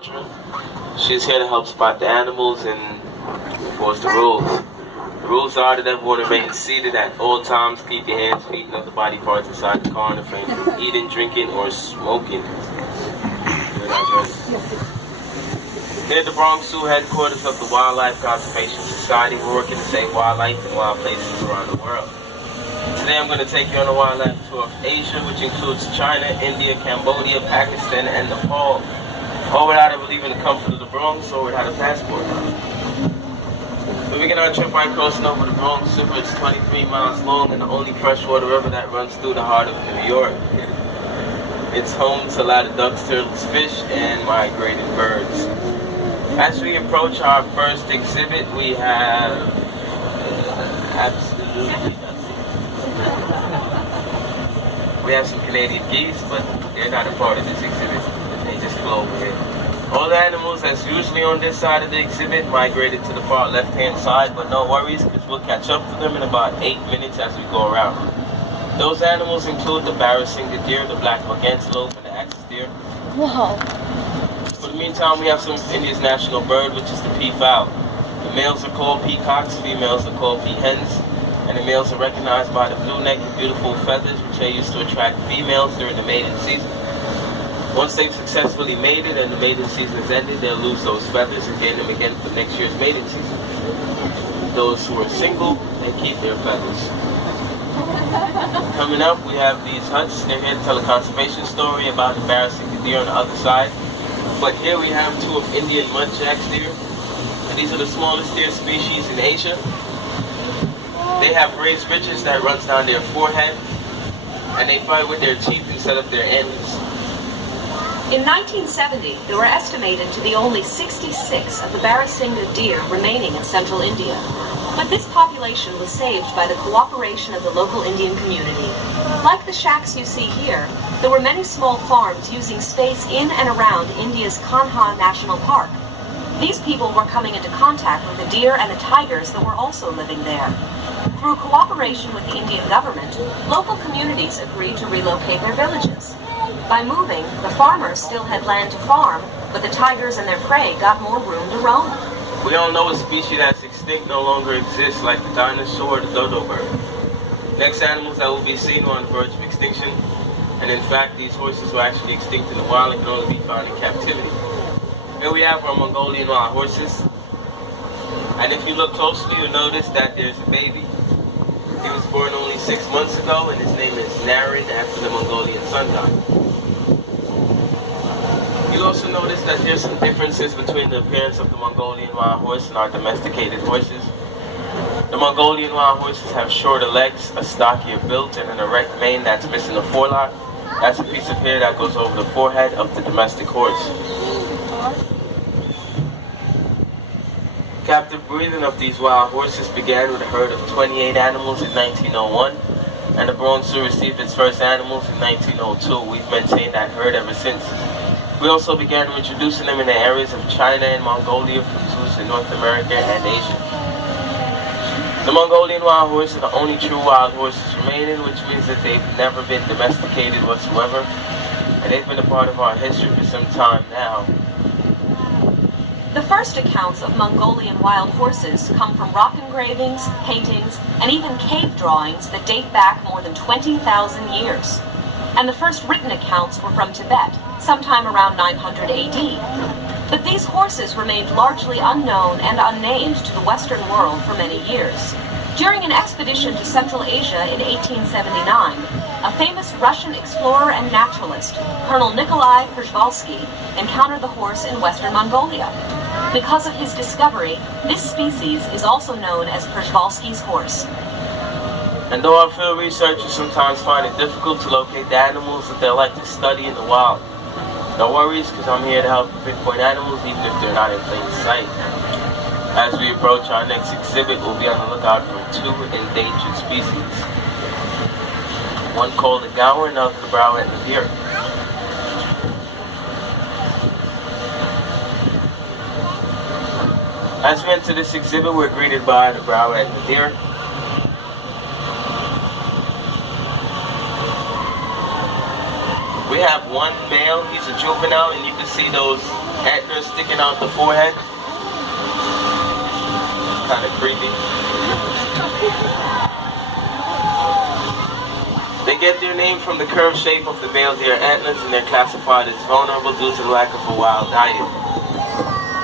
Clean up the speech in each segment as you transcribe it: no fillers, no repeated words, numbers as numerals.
She's here to help spot the animals and enforce the rules. The rules are that everyone remains seated at all times, keep your hands, feet, and other body parts inside the car and refrain from eating, drinking, or smoking. Near the Bronx Zoo, headquarters of the Wildlife Conservation Society, we're working to save wildlife and wild places around the world. Today I'm going to take you on a wildlife tour of Asia, which includes China, India, Cambodia, Pakistan, and Nepal. All without ever leaving the comfort of the Bronx or without a passport. We begin our trip by crossing over the Bronx River. It's 23 miles long and the only freshwater river that runs through the heart of New York. It's home to a lot of ducks, turtles, fish, and migrating birds. As we approach our first exhibit, we have we have some Canadian geese, but they're not a part of this exhibit. They just flow over here. All the animals that's usually on this side of the exhibit migrated to the far left-hand side, but no worries, because we'll catch up to them in about 8 minutes as we go around. Those animals include the barrel-singed deer, the black buck antelope, and the axis deer. Whoa. For the meantime, we have some of India's national bird, which is the peafowl. The males are called peacocks, females are called peahens, and the males are recognized by the blue neck and beautiful feathers, which they use to attract females during the mating season. Once they've successfully mated and the mating season is ended, they'll lose those feathers and gain them again for next year's mating season. Those who are single, they keep their feathers. Coming up, we have these huts. They're here to tell a conservation story about embarrassing the deer on the other side. But here we have two of Indian muntjac deer. And these are the smallest deer species in Asia. They have raised ridges that runs down their forehead, and they fight with their teeth instead of their antlers. In 1970, there were estimated to be only 66 of the barrel-singed deer remaining in central India. But this population was saved by the cooperation of the local Indian community. Like the shacks you see here, there were many small farms using space in and around India's Kanha National Park. These people were coming into contact with the deer and the tigers that were also living there. Through cooperation with the Indian government, local communities agreed to relocate their villages. By moving, the farmers still had land to farm, but the tigers and their prey got more room to roam. We all know a species that's extinct no longer exists, like the dinosaur or the dodo bird. Next animals that will be seen are on the verge of extinction, and in fact these horses were actually extinct in the wild and can only be found in captivity. Here we have our Mongolian wild horses, and if you look closely you'll notice that there's a baby. He was born only 6 months ago, and his name is Naren, after the Mongolian sun god. You'll also notice that there's some differences between the appearance of the Mongolian wild horse and our domesticated horses. The Mongolian wild horses have shorter legs, a stockier build, and an erect mane that's missing a forelock. That's a piece of hair that goes over the forehead of the domestic horse. Captive breeding of these wild horses began with a herd of 28 animals in 1901, and the Bronx Zoo received its first animals in 1902. We've maintained that herd ever since. We also began introducing them in the areas of China and Mongolia from zoos in North America and Asia. The Mongolian wild horse are the only true wild horses remaining, which means that they've never been domesticated whatsoever, and they've been a part of our history for some time now. The first accounts of Mongolian wild horses come from rock engravings, paintings, and even cave drawings that date back more than 20,000 years. And the first written accounts were from Tibet, sometime around 900 AD. But these horses remained largely unknown and unnamed to the Western world for many years. During an expedition to Central Asia in 1879, a famous Russian explorer and naturalist, Colonel Nikolai Przewalski, encountered the horse in western Mongolia. Because of his discovery, this species is also known as Przewalski's horse. And though our field researchers sometimes find it difficult to locate the animals that they like to study in the wild, no worries, because I'm here to help pinpoint animals even if they're not in plain sight. As we approach our next exhibit, we'll be on the lookout for two endangered species. One called the gaur and the other the brow-headed deer. As we enter this exhibit, we're greeted by the brow-headed deer. We have one male, he's a juvenile, and you can see those Antlers sticking out the forehead. Kind of creepy. They get their name from the curved shape of the male deer antlers, and they're classified as vulnerable due to the lack of a wild diet.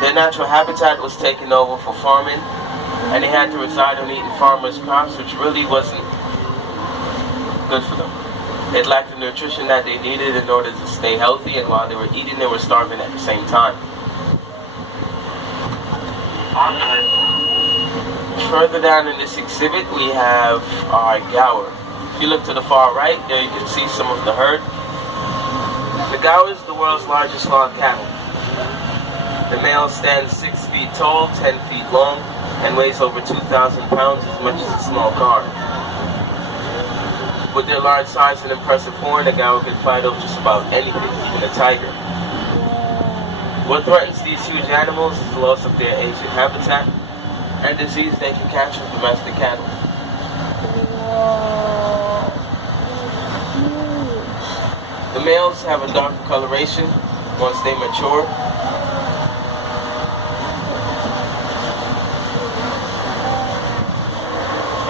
Their natural habitat was taken over for farming, and they had to reside on eating farmers' crops, which really wasn't good for them. They lacked the nutrition that they needed in order to stay healthy, and while they were eating, they were starving at the same time. Further down in this exhibit, we have our gaur. If you look to the far right, there you can see some of the herd. The gaur is the world's largest wild cattle. The male stands 6 feet tall, 10 feet long, and weighs over 2,000 pounds, as much as a small car. With their large size and impressive horn, a gaur can fight off just about anything, even a tiger. What threatens these huge animals is the loss of their ancient habitat and disease they can catch with domestic cattle. The males have a darker coloration once they mature.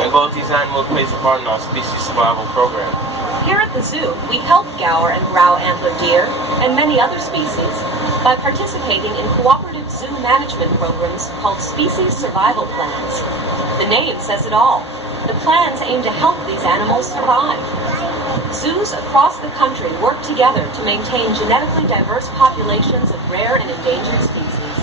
And both these animals plays a part in our species survival program. Here at the zoo, we help gaur and brow antler deer and many other species by participating in cooperative zoo management programs called species survival plans. The name says it all. The plans aim to help these animals survive. Zoos across the country work together to maintain genetically diverse populations of rare and endangered species.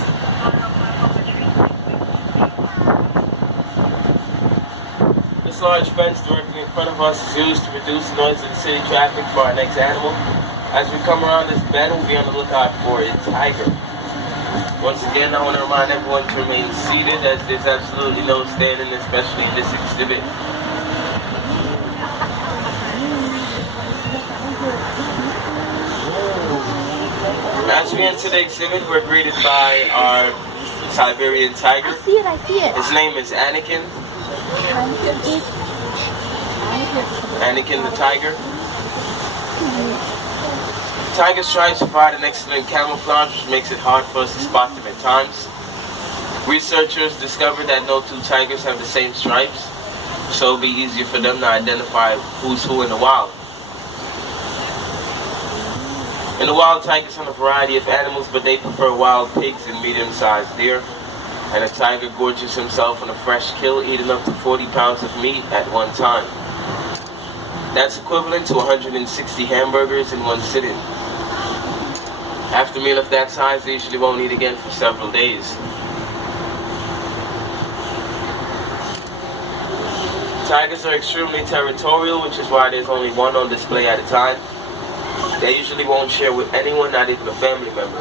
This large fence directly in front of us is used to reduce the noise of the city traffic for our next animal. As we come around this bend, we'll be on the lookout for a tiger. Once again, I want to remind everyone to remain seated, as there's absolutely no standing, especially in this exhibit. As we enter the exhibit, we're greeted by our Siberian tiger. I see it. His name is Anakin. Anakin the tiger. Tiger stripes provide an excellent camouflage, which makes it hard for us to spot them at times. Researchers discovered that no two tigers have the same stripes, so it'll be easier for them to identify who's who in the wild. In the wild, tigers hunt a variety of animals, but they prefer wild pigs and medium-sized deer. And a tiger gorges himself on a fresh kill, eating up to 40 pounds of meat at one time. That's equivalent to 160 hamburgers in one sitting. After a meal of that size, they usually won't eat again for several days. Tigers are extremely territorial, which is why there's only one on display at a time. They usually won't share with anyone, not even a family member.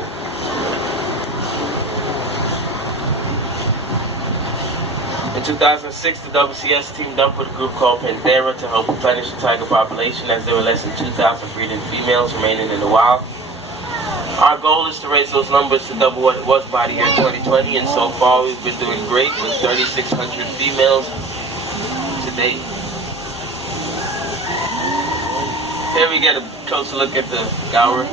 In 2006, the WCS teamed up with a group called Panthera to help replenish the tiger population, as there were less than 2,000 breeding females remaining in the wild. Our goal is to raise those numbers to double what it was by the year 2020, and so far we've been doing great with 3,600 females to date. Here we get a closer look at the gaur.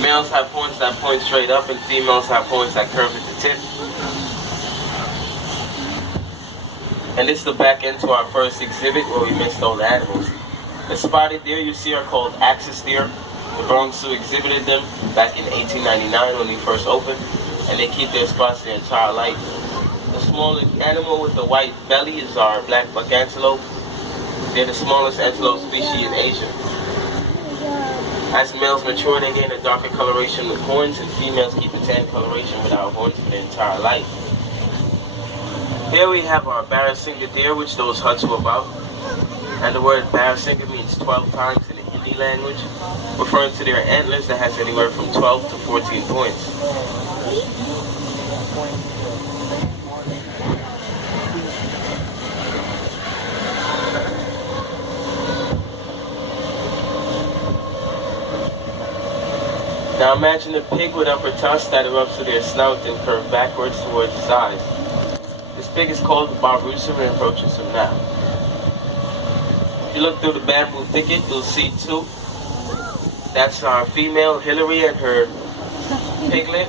Males have horns that point straight up, and females have horns that curve at the tip. And this is the back end to our first exhibit where we missed all the animals. The spotted deer you see are called axis deer. The Bronx Zoo exhibited them back in 1899 when we first opened, and they keep their spots their entire life. The smallest animal with the white belly is our black buck antelope. They're the smallest antelope species in Asia. As males mature, they gain a darker coloration with horns, and females keep a tan coloration without horns for their entire life. Here we have our Barasinger deer, which those huts were about. And the word Barasinger means 12 times in the Hindi language, referring to their antlers that has anywhere from 12 to 14 points. Now imagine a pig with upper tusks that erupts through their snout and curve backwards towards its eyes. This pig is called the Barbusa and approaches him now. If you look through the bamboo thicket, you'll see two. That's our female Hillary and her piglet.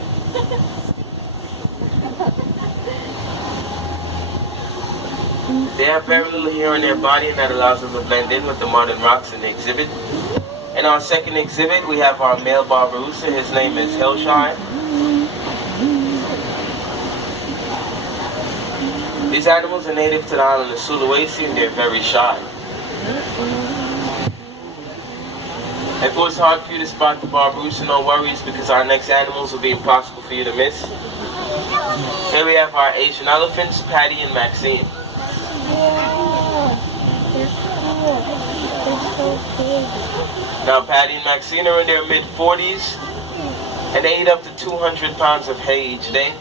They have very little hair on their body, and that allows them to blend in with the modern rocks in the exhibit. In our second exhibit, we have our male Barbaroussa. His name is Hillshire. These animals are native to the island of Sulawesi, and they're very shy. If it was hard for you to spot the Barbaroussa, no worries, because our next animals will be impossible for you to miss. Here we have our Asian elephants, Patty and Maxine. Now, Patty and Maxine are in their mid-40s, and they eat up to 200 pounds of hay each day,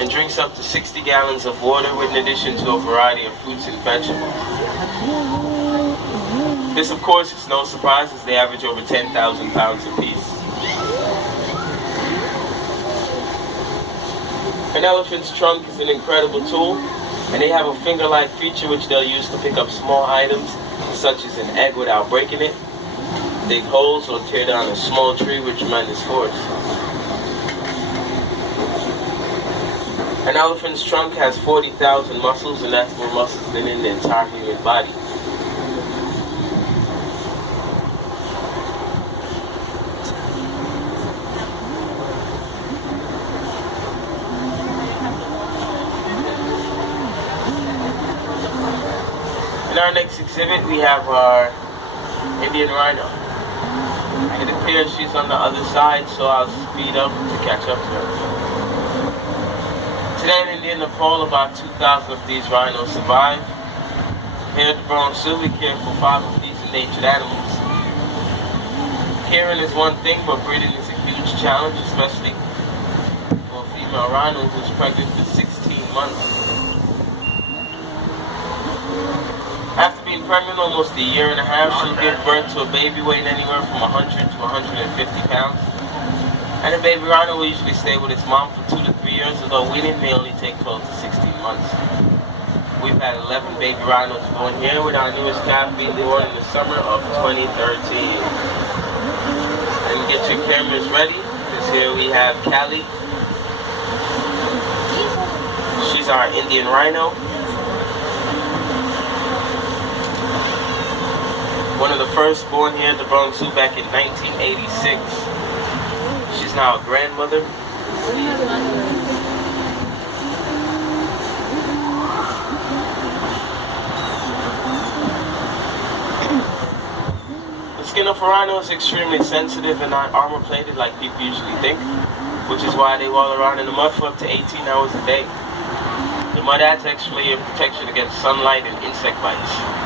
and drinks up to 60 gallons of water, in addition to a variety of fruits and vegetables. This, of course, is no surprise, as they average over 10,000 pounds apiece. An elephant's trunk is an incredible tool, and they have a finger-like feature which they'll use to pick up small items, such as an egg without breaking it, dig holes, or tear down a small tree with tremendous force. An elephant's trunk has 40,000 muscles, and that's more muscles than in the entire human body. In our next exhibit, we have our Indian rhino. It appears she's on the other side, so I'll speed up to catch up to her. Today in India, Nepal, about 2,000 of these rhinos survive. Here at the Bronx Zoo, we care for 5 of these endangered animals. Caring is one thing, but breeding is a huge challenge, especially for a female rhino who's pregnant for 16 months. After being pregnant almost a year and a half, she'll give birth to a baby weighing anywhere from 100 to 150 pounds. And a baby rhino will usually stay with its mom for 2 to 3 years, although weaning may only take 12 to 16 months. We've had 11 baby rhinos born here, with our newest calf being born in the summer of 2013. And get your cameras ready, because here we have Callie. She's our Indian rhino. One of the first born here at the Bronx Zoo back in 1986. She's now a grandmother. The skin of a rhino is extremely sensitive and not armor plated like people usually think, which is why they walk around in the mud for up to 18 hours a day. The mud adds extra layer of protection against sunlight and insect bites.